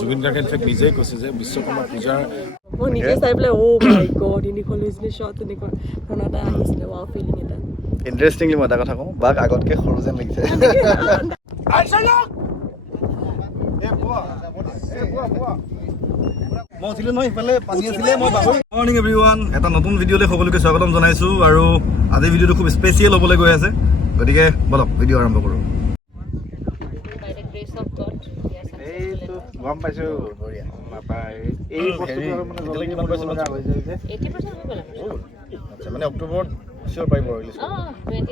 জুবিন গাৰ্গে ইনফেক্ট নিজেই কৈছে যে বিশ্বকৰ্মা পূজাৰ মই নিজে চাই পেলাই মাই গড ইউনিফৰ্ম লৈছিলে শ্বট তেনেকুৱা ধৰণৰ এটা আহিছিলে ৱাও ফিলিং এটা ইণ্টাৰেষ্টিংলি মই এটা কথা কওঁ বাক আগতকৈ সৰু যেন লাগিছে মই উঠিলোঁ নহয় ইফালে পানী আছিলে মই বাগৰি মৰ্ণিং এভৰিৱান এটা নতুন ভিডিঅ'লৈ সকলোকে স্বাগতম জনাইছোঁ আৰু আজিৰ ভিডিঅ'টো খুব স্পেচিয়েল হ'বলৈ গৈ আছে গতিকে বলক ভিডিঅ' আৰম্ভ কৰোঁ এইটো গম পাইছোঁ বঢ়িয়া নাপায় এই আচ্ছা মানে অক্টোবৰত চিয়'ৰ পাৰিব ৰিলিজ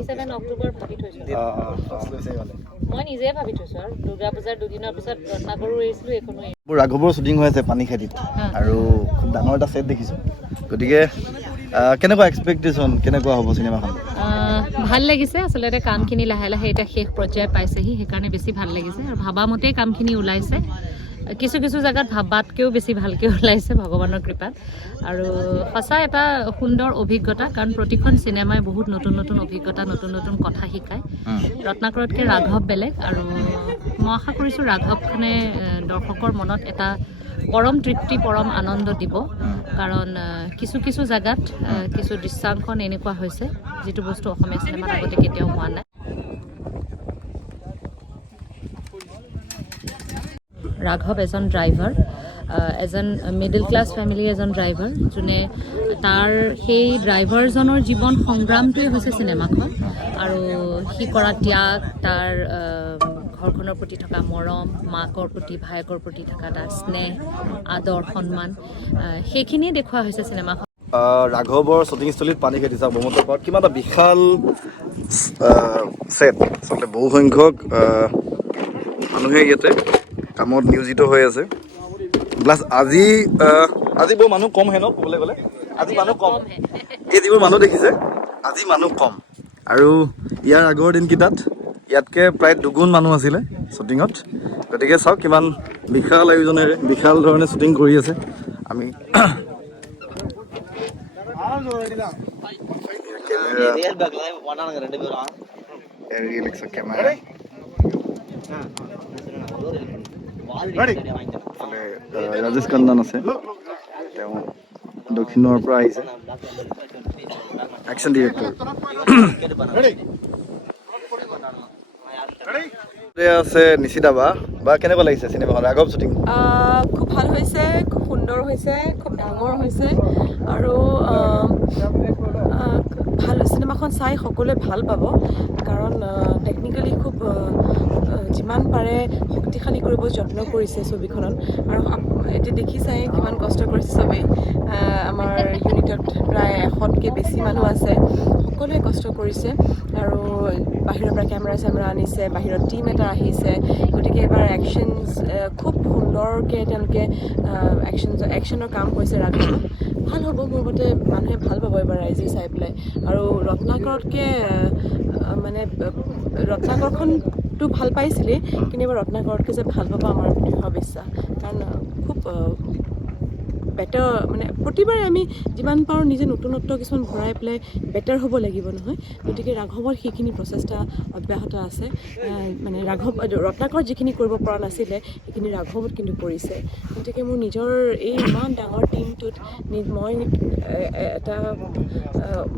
27 অক্টোবৰ ভাবি থৈছোঁ মই নিজে ভাবি থৈছোঁ আৰু দুৰ্গা পূজাৰ দুদিনৰ পিছত ৰত্নাকৰো এৰিছিলোঁ এইখনো ৰাঘৱৰ শ্বুটিং হৈ আছে পানী খেতিত আৰু খুব ডাঙৰ এটা ছেট দেখিছোঁ গতিকে কেনেকুৱা এক্সপেক্টেশ্যন কেনেকুৱা হ'ব চিনেমাখন ভাল লাগিছে আচলতে কামখিনি লাহে লাহে এতিয়া শেষ পৰ্যায় পাইছেহি সেইকাৰণে বেছি ভাল লাগিছে আৰু ভাবা মতেই কামখিনি ওলাইছে কিছু কিছু জেগাত ভাবাতকৈও বেছি ভালকৈ ওলাইছে ভগৱানৰ কৃপাত আৰু সঁচা এটা সুন্দৰ অভিজ্ঞতা কাৰণ প্ৰতিখন চিনেমাই বহুত নতুন নতুন অভিজ্ঞতা নতুন নতুন কথা শিকায় ৰত্নাকৰতকৈ ৰাঘৱ বেলেগ আৰু মই আশা কৰিছোঁ ৰাঘৱখনে দৰ্শকৰ মনত এটা পৰম তৃপ্তি পৰম আনন্দ দিব কাৰণ কিছু কিছু জেগাত কিছু দৃশ্যাংকন এনেকুৱা হৈছে যিটো বস্তু অসমীয়া চিনেমাত আগতে কেতিয়াও হোৱা নাই ৰাঘৱ এজন ড্ৰাইভাৰ এজন মিডল ক্লাছ ফেমিলিৰ এজন ড্ৰাইভাৰ যোনে তাৰ সেই ড্ৰাইভাৰজনৰ জীৱন সংগ্ৰামটোৱে হৈছে চিনেমাখন আৰু সি কৰা ত্যাগ তাৰ ঘৰখনৰ প্ৰতি থকা মৰম মাকৰ প্ৰতি ভায়েকৰ প্ৰতি থকা তাৰ স্নেহ আদৰ সন্মান সেইখিনিয়ে দেখুওৱা হৈছে চিনেমাখন ৰাঘৱৰ শ্বুটিংস্থলীত পানী খেতি চাওক ব্ৰহ্মপুত্ৰৰ পাৰত কিমান এটা বিশাল ছেট আচলতে বহু সংখ্যক মানুহে ইয়াতে কামত নিয়োজিত হৈ আছে প্লাছ আজি বহু মানুহ কম হে ন ক'বলৈ গ'লে আজি মানুহ কম এই যিবোৰ মানুহ দেখিছে আজি মানুহ কম আৰু ইয়াৰ আগৰ দিনকেইটাত ইয়াতকৈ প্ৰায় দুগুণ মানুহ আছিলে শ্বুটিঙত গতিকে চাওক কিমান বিশাল আয়োজনেৰে বিশাল ধৰণে শ্বুটিং কৰি আছে আমি কেমেৰা ৰাজেশ কান্দান আছে তেওঁ দক্ষিণৰ পৰা আহিছে একশ্যন ডিৰেক্টৰ আছে নিশিতা বা কেনেকুৱা লাগিছে চিনেমাখন ৰাঘৱ শ্বুটিং খুব ভাল হৈছে খুব সুন্দৰ হৈছে খুব ডাঙৰ হৈছে আৰু ভাল চিনেমাখন চাই সকলোৱে ভাল পাব কাৰণ টেকনিকেলি খুব যিমান পাৰে শক্তিশালী কৰিব যত্ন কৰিছে ছবিখনত আৰু এতিয়া দেখিছাই কিমান কষ্ট কৰিছে চবেই আমাৰ ইউনিটত প্ৰায় 100তকৈ বেছি মানুহ আছে সকলোৱে কষ্ট কৰিছে আৰু বাহিৰৰ পৰা কেমেৰা আনিছে বাহিৰত টীম এটা আহিছে গতিকে এবাৰ একশ্যনছ খুব সুন্দৰকৈ তেওঁলোকে একশ্যনৰ কাম কৰিছে ৰাঘৱ ভাল হ'ব মোৰ মতে মানুহে ভাল পাব এবাৰ ৰাইজে চাই পেলাই আৰু ৰত্নাকৰতকৈ মানে ৰত্নাকৰখনটো ভাল পাইছিলেই কিন্তু এবাৰ ৰত্নাকৰতকৈ যে ভাল পাব আমাৰ দৃঢ় বিশ্বাস কাৰণ খুব বেটাৰ মানে প্ৰতিবাৰে আমি যিমান পাৰোঁ নিজে নতুনত্ব কিছুমান ভৰাই পেলাই বেটাৰ হ'ব লাগিব নহয় গতিকে ৰাঘৱৰ সেইখিনি প্ৰচেষ্টা অব্যাহত আছে মানে ৰত্নাকৰ যিখিনি কৰিব পৰা নাছিলে সেইখিনি ৰাঘৱত কিন্তু কৰিছে গতিকে মোৰ নিজৰ এই ইমান ডাঙৰ টীমটোত মই এটা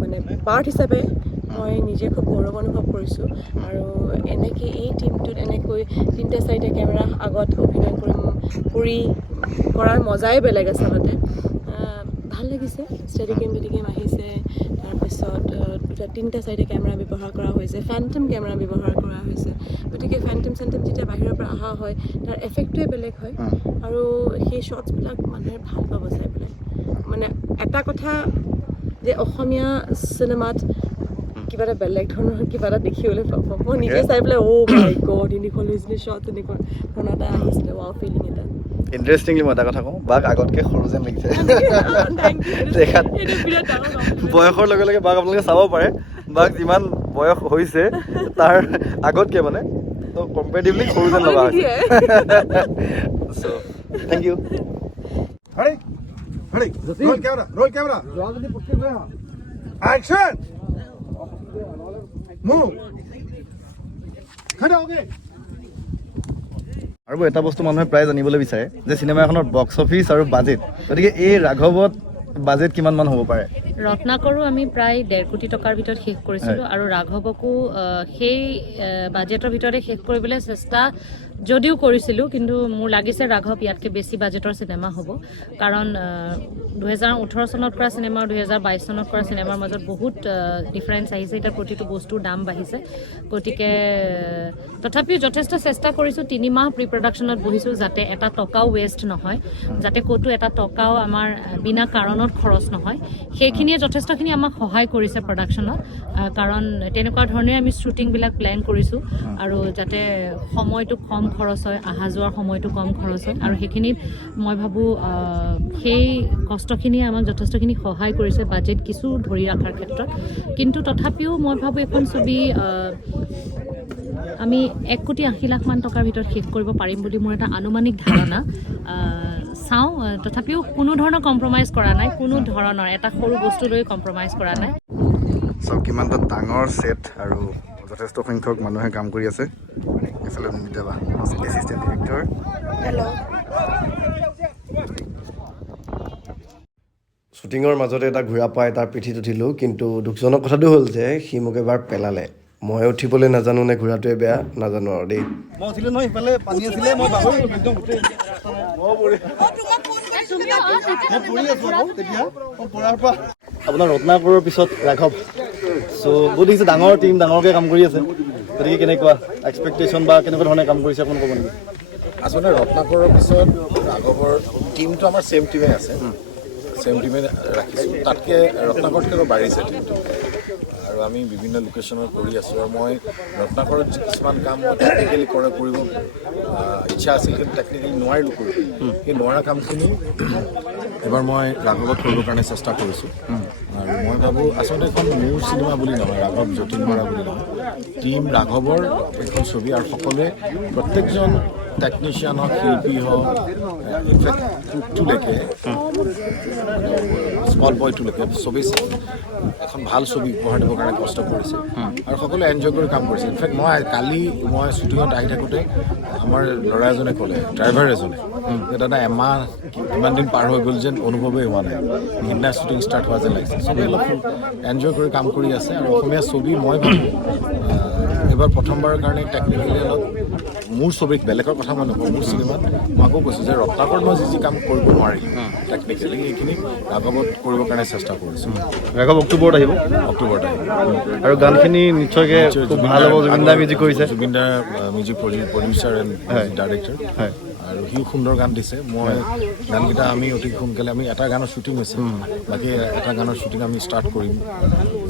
মানে পাৰ্ট হিচাপে মই নিজে খুব গৌৰৱ অনুভৱ কৰিছোঁ আৰু এনেকৈ এই টীমটোত এনেকৈ 3-4টা কেমেৰা আগত অভিনয় কৰাৰ মজাই বেলেগ আচলতে ভাল লাগিছে ষ্টেডিকেম আহিছে তাৰপিছত 3-4টা কেমেৰা ব্যৱহাৰ কৰা হৈছে ফেণ্টম কেমেৰা ব্যৱহাৰ কৰা হৈছে গতিকে ফেণ্টম যেতিয়া বাহিৰৰ পৰা অহা হয় তাৰ এফেক্টটোৱে বেলেগ হয় আৰু সেই শ্বটছবিলাক মানুহে ভাল পাব চাই পেলাই মানে এটা কথা যে অসমীয়া চিনেমাত কিবা এটা বেলেগ ধৰণৰ কিবা এটা দেখিবলৈ পাব মই নিজে চাই পেলাই মাই গড ইউনিফৰ্ম লৈছিলে শ্বট তেনেকুৱা ধৰণৰ এটা আহিছিলে ৱাও ফিলিং এটা ইণ্টাৰেষ্টিংলি মই এটা কথা কওঁ বাক আগতকৈ সৰু যেন লাগিছে দেখাত বয়সৰ লগে লগে বাক আপোনালোকে চাব পাৰে বাক যিমান বয়স হৈছে তাৰ আগতকৈ মানে তো কম্পেৰেটিভলি সৰু যেন লগা হৈছে so' thank you roll camera action move khada ho gaye আৰু এটা বস্তু মানুহে প্ৰায় জানিবলৈ বিচাৰে যে চিনেমা এখনৰ বক্স অফিচ আৰু বাজেট, গতিকে এই ৰাঘৱত বাজেট কিমান মান হ'ব পাৰে? ৰত্নাকৰো আমি প্ৰায় 1.5 কোটি টকাৰ ভিতৰত শেষ কৰিছিলোঁ আৰু ৰাঘৱকো সেই বাজেটৰ ভিতৰতে শেষ কৰিবলৈ চেষ্টা যদিও কৰিছিলোঁ, কিন্তু মোৰ লাগিছে ৰাঘৱ ইয়াতকৈ বেছি বাজেটৰ চিনেমা হ'ব, কাৰণ 2018 চনত কৰা চিনেমা আৰু 2022 চনত কৰা চিনেমাৰ মাজত বহুত ডিফাৰেঞ্চ আহিছে। এতিয়া প্ৰতিটো বস্তুৰ দাম বাঢ়িছে, গতিকে তথাপিও যথেষ্ট চেষ্টা কৰিছোঁ। 3 মাহ প্ৰি প্ৰডাকশ্যনত বহিছোঁ যাতে এটা টকাও ৱেষ্ট নহয়, যাতে ক'তো এটা টকাও আমাৰ বিনা কাৰণত খৰচ নহয়। সেইখিনিয়ে যথেষ্টখিনি আমাক সহায় কৰিছে প্ৰডাকশ্যনত, কাৰণ তেনেকুৱা ধৰণে আমি শ্বুটিংবিলাক প্লেন কৰিছোঁ আৰু যাতে সময়টো কম খৰচ হয়, অহা যোৱাৰ সময়টো কম খৰচ হয়, আৰু সেইখিনিত মই ভাবোঁ সেই কষ্টখিনিয়ে আমাক যথেষ্টখিনি সহায় কৰিছে বাজেট কিছু ধৰি ৰখাৰ ক্ষেত্ৰত। কিন্তু তথাপিও মই ভাবোঁ এখন ছবি আমি 1,80,00,000 মান টকাৰ ভিতৰত শেষ কৰিব পাৰিম বুলি মোৰ এটা আনুমানিক ধাৰণা। চাওঁ, তথাপিও কোনো ধৰণৰ কম্প্ৰমাইজ কৰা নাই, কোনো ধৰণৰ এটা সৰু বস্তু লৈ কম্প্ৰমাইজ কৰা নাই। চাওক কিমান এটা ডাঙৰ ছেট আৰু যথেষ্ট সংখ্যক মানুহে কাম কৰি আছে। এইফালে নিদাবা এছিষ্টেণ্ট ডিৰেক্টৰ। শ্বুটিঙৰ মাজতে এটা ঘোঁৰা পাই তাৰ পিঠিত উঠিলোঁ, কিন্তু দুখজনক কথাটো হ'ল যে সি মোক এবাৰ পেলালে। মই উঠিবলৈ নাজানো নে ঘোঁৰাটোৱে বেয়া নাজানো আৰু দেই। মই উঠিলোঁ নহয়, ইফালে পানী আছিলে, মই বাগৰি একদম গোটেই আপোনাৰ ৰত্নাকৰৰ পিছত ৰাঘৱ, চ' বহুত দেখিছে ডাঙৰ টিম, ডাঙৰকৈ কাম কৰি আছে, গতিকে কেনেকুৱা এক্সপেক্টেশ্যন বা কেনেকুৱা ধৰণে কাম কৰিছে অকণ ক'ব নেকি? আচলতে ৰত্নাকৰৰ পিছত ৰাঘৱৰ টিমটো আমাৰ ছেম টিমে আছে, ছেম টিমে ৰাখিছোঁ। তাতকৈ ৰত্নাকৰতকৈ অলপ বাঢ়িছে টিমটো, আৰু আমি বিভিন্ন লোকেশ্যনত কৰি আছোঁ। আৰু মই ৰত্নাকৰত কিছুমান কাম মই টেকনিকেলি কৰিব ইচ্ছা আছিল, কিন্তু টেকনিকেলি নোৱাৰিলোঁ কৰিব। সেই নোৱাৰা কামখিনি এবাৰ মই ৰাঘৱত কৰিবৰ কাৰণে চেষ্টা কৰিছোঁ। আৰু মই ভাবোঁ আচলতে এখন মোৰ চিনেমা বুলি নহয়, ৰাঘৱ যতীন বৰা বুলি নহয়, টিম ৰাঘৱৰ এখন ছবি, আৰু সকলোৱে প্ৰত্যেকজন টেকনিচিয়ান হওক, শিল্পী হওক, ইনফেক্ট কুকটোলৈকে, স্মল বয়টোলৈকে চবেই এখন ভাল ছবি উপহাৰ দিবৰ কাৰণে কষ্ট কৰিছে আৰু সকলোৱে এনজয় কৰি কাম কৰিছে। ইনফেক্ট কালি মই শ্বুটিঙত আহি থাকোঁতে আমাৰ ল'ৰা এজনে ক'লে, ড্ৰাইভাৰ এজনে, যে দাদা এমাহ কিমান দিন পাৰ হৈ গ'ল যেন অনুভৱেই হোৱা নাই, সিদিনা শ্বুটিং ষ্টাৰ্ট হোৱা যেন লাগিছে। চবেই অলপ এনজয় কৰি কাম কৰি আছে। আৰু অসমীয়া ছবি মই ভাবোঁ এইবাৰ প্ৰথমবাৰৰ কাৰণে টেকনিকেলি অলপ মোৰ ছবিত, বেলেগৰ কথা মই নকওঁ, মোৰ চিনেমাত মই আকৌ কৈছোঁ যে ৰত্নাকৰত মই যি কাম কৰিব নোৱাৰিলোঁ টেকনিকেলি, সেইখিনি ৰাঘৱত কৰিবৰ কাৰণে চেষ্টা কৰিছোঁ। ৰাঘৱ অক্টোবৰত আহিব, আৰু গানখিনি নিশ্চয়কৈ খুব ভাল হ'ব। জুবিনদাৰ মিউজিক কৰিছে, জুবিনদাৰ মিউজিক প্ৰডিউচাৰ এণ্ড ডাইৰেক্টৰ, আৰু সিও সুন্দৰ গান দিছে। মই গানকেইটা আমি অতি সোনকালে, আমি এটা গানৰ শ্বুটিং হৈছে, বাকী এটা গানৰ শ্বুটিং আমি ষ্টাৰ্ট কৰিম,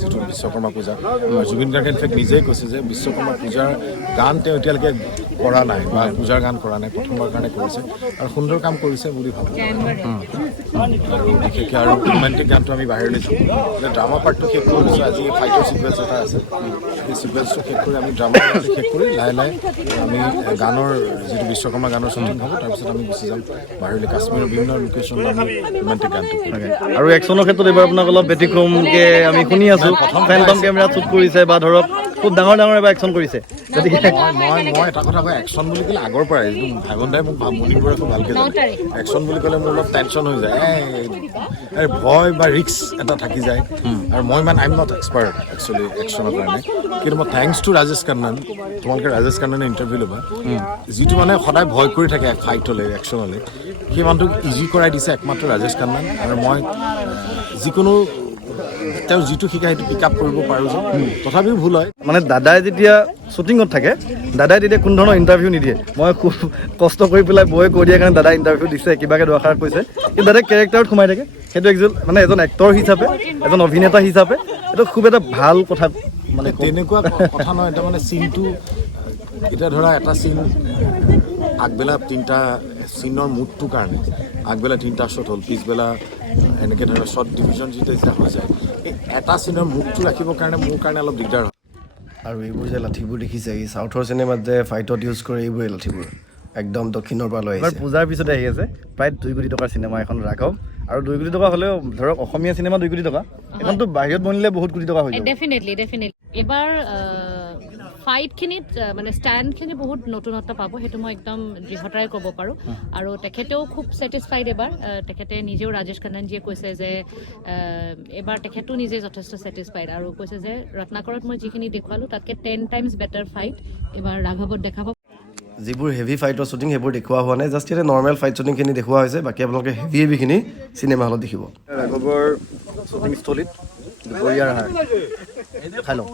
যিটো বিশ্বকৰ্মা পূজা। আৰু জুবিন গাৰ্গে ইনফেক্ট নিজেই কৈছে যে বিশ্বকৰ্মা পূজাৰ গান তেওঁ এতিয়ালৈকে কৰা নাই, বা পূজাৰ গান কৰা নাই, প্ৰথমবাৰ কাৰণে কৰিছে, আৰু সুন্দৰ কাম কৰিছে বুলি ভাবোঁ। আৰু বিশেষকৈ আৰু ৰোমান্টিক গানটো আমি বাহিৰলৈ যাওঁ, ড্ৰামা পাৰ্টটো শেষ কৰি দিছোঁ। আজি ফাইটৰ ছিকুৱেঞ্চ এটা আছে, সেই ছিকুৱেঞ্চটো শেষ কৰি আমি ড্ৰামা পাৰ্টটো শেষ কৰি লাহে লাহে আমি গানৰ যিটো বিশ্বকৰ্মা গানৰ শ্বুটিং হ'ব, তাৰপিছত আমি গুচি যাম বাহিৰলৈ, কাশ্মীৰৰ বিভিন্ন লোকেশ্যনত আমি ৰোমান্টিক গানটো। আৰু একশ্যনৰ ক্ষেত্ৰত এইবাৰ আপোনাক অলপ ব্যতিক্ৰমকৈ আমি শুনি আছোঁ, প্ৰথম ফেণ্টম কেমেৰাত শ্বুট কৰিছে, বা ধৰক খুব ডাঙৰ ডাঙৰ এবাৰ একশ্যন কৰিছে। গতিকে মই এটা কথা কওঁ, একশ্যন বুলি ক'লে আগৰ পৰাই ভাইমন দাই মোক মণিপুৰে খুব ভালকৈ জানে, একশ্যন বুলি ক'লে মোৰ অলপ টেনশ্যন হৈ যায়, ভয় বা ৰিস্ক এটা থাকি যায়। আৰু মই I am not expert actually একশ্যনৰ কাৰণে, কিন্তু মই থেংকছ টু ৰাজেশ খান্নান, তোমালোকে ৰাজেশ খান্নানে ইণ্টাৰভিউ ল'বা, যিটো মানে সদায় ভয় কৰি থাকে ফাইট হ'লে, একশ্যন হ'লে, সেই মানুহটোক ইজি কৰাই দিছে একমাত্ৰ ৰাজেশ খান্নান। আৰু মই যিকোনো তেওঁ যিটো শিকায় সেইটো পিক আপ কৰিব পাৰোঁ যে, তথাপিও ভুল হয়। মানে দাদাই যেতিয়া শ্বুটিঙত থাকে, দাদাই তেতিয়া কোনো ধৰণৰ ইণ্টাৰভিউ নিদিয়ে। মই খুব কষ্ট কৰি পেলাই বয়ে কৈ দিয়াৰ কাৰণে দাদাই ইণ্টাৰভিউ দিছে, কিবাকৈ দুআষাৰ কৈছে, কিন্তু দাদাই কেৰেক্টাৰত সোমাই থাকে। সেইটো একচুৱেলি মানে এজন এক্টৰ হিচাপে, এজন অভিনেতা হিচাপে এইটো খুব এটা ভাল কথা। মানে তেনেকুৱা কথা নহয়, এটা মানে চিনটো, এতিয়া ধৰা এটা চিন আগবেলা 3টা চিনৰ মুডটোৰ কাৰণে আগবেলা 3টা শ্বট হ'ল, পিছবেলা এনেকৈ ধৰা শ্বট ডিভিজন যেতিয়া হৈ যায়, এই এটা চিনৰ মুডটো ৰাখিবৰ কাৰণে মোৰ কাৰণে অলপ দিগদাৰ হয়। আৰু এইবোৰ যে লাঠিবোৰ দেখিছে, এই চাউথৰ চিনেমাত যে ফাইটত ইউজ কৰে এইবোৰে লাঠিবোৰ একদম দক্ষিণৰ পৰা লৈ আহিছে। পূজাৰ পিছতে আহি আছে প্ৰায় 2 কোটি টকাৰ চিনেমা এখন ৰাঘৱ, আৰু 2 কোটি টকা হ'লেও ধৰক অসমীয়া চিনেমা 2 কোটি টকা, এখনতো বাহিৰত বনিলে বহুত কোটি টকা হৈ যাব। ডেফিনেটলি এবাৰ ফাইটখিনিত মানে ষ্টেণ্ডখিনি বহুত নতুনত্ব পাব, সেইটো মই একদম দৃঢ়তাৰে ক'ব পাৰোঁ। আৰু তেখেতেও খুব ছেটিছফাইড এবাৰ। তেখেতে নিজেও ৰাজেশ খান্নানজীয়ে কৈছে যে এবাৰ তেখেতো নিজে যথেষ্ট ছেটিছফাইড আৰু কৈছে যে ৰত্নাকৰত মই যিখিনি দেখুৱালোঁ তাতকৈ 10 টাইমছ বেটাৰ ফাইট এবাৰ ৰাঘৱত দেখাব। যিবোৰ হেভি ফাইটৰ শ্বুটিং সেইবোৰ দেখুওৱা হোৱা নাই, জাষ্ট ইয়াতে নৰ্মেল ফাইট শ্বুটিংখিনি দেখুওৱা হৈছে। বাকী আপোনালোকে হেভিখিনি চিনেমা হলত দেখিব। ৰাঘৱৰ শ্বুটিং স্থলীত দুপৰীয়াৰ আহাৰ খাই লওঁ।